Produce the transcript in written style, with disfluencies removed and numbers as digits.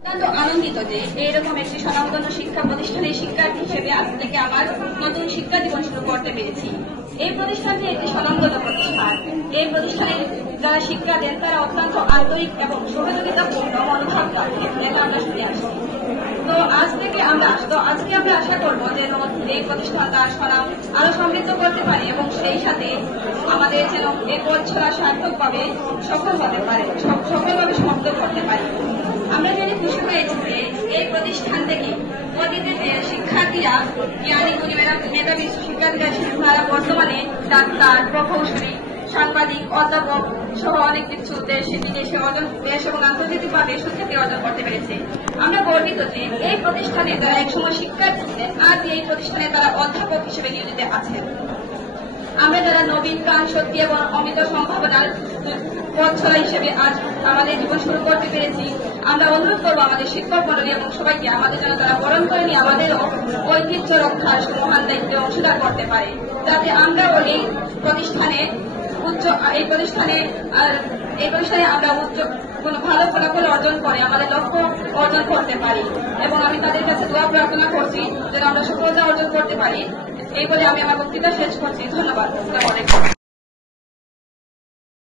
অত্যন্ত আনন্দিত যে এইরকম একটি স্বনামধন্য শিক্ষা প্রতিষ্ঠানের শিক্ষার্থী হিসেবে আজ থেকে আমার নতুন শিক্ষা জীবন শুরু করতে পেরেছি। এই প্রতিষ্ঠানটি একটি স্বনামধন্য প্রতিষ্ঠান। এই প্রতিষ্ঠানের যারা শিক্ষা দেন তারা অত্যন্ত আন্তরিক এবং সহযোগিতাপূর্ণ মনোভাব রাখেন, এটা আমরা শুনে আসছি। তো আজকে আমরা আশা করবো যে এই প্রতিষ্ঠান তার স্বনাম আরো সমৃদ্ধ করতে পারে এবং সেই সাথে আমাদের যেন এই পথ চলা সার্থকভাবে সফলভাবে সমাপ্ত করতে পারি। আমরা জেনে খুশি হয়েছি যে এই প্রতিষ্ঠান থেকে প্রতিদিন শিক্ষার্থীরা জ্ঞানী গুণী মেধাবী শিক্ষার্থীরা তারা বর্তমানে ডাক্তার, প্রকৌশলী, সাংবাদিক, অধ্যাপক সহ অনেক কিছু দেশ এবং আন্তর্জাতিকভাবে সুখ্যাতি অর্জন করতে পেরেছে। আমরা গর্বিত যে এই প্রতিষ্ঠানে যারা একসময় শিক্ষার্থী ছিলেন আজ এই প্রতিষ্ঠানে তারা অধ্যাপক হিসেবে নিয়োজিত আছেন। আমরা যারা নবীন প্রাণ শক্তি এবং অমিত সম্ভাবনার পথ চলা হিসেবে আজ আমাদের জীবন শুরু করতে পেরেছি, আমরা অনুরোধ করবো আমাদের শিক্ষক মন্ডলী এবং সবাইকে আমাদের জন্য তারা বরণ করে নিয়ে আমাদেরও ঐতিহ্য রক্ষার মহান দায়িত্বে অংশীদার করতে পারে, যাতে আমরাও এই প্রতিষ্ঠানে আমরা কোনো ভালো ফলাফল অর্জন করে আমাদের লক্ষ্য অর্জন করতে পারি। এবং আমি তাদের কাছে দোয়া প্রার্থনা করছি যেন আমরা সফলতা অর্জন করতে পারি। এই বলে আমি আমার বক্তৃতা শেষ করছি। ধন্যবাদ।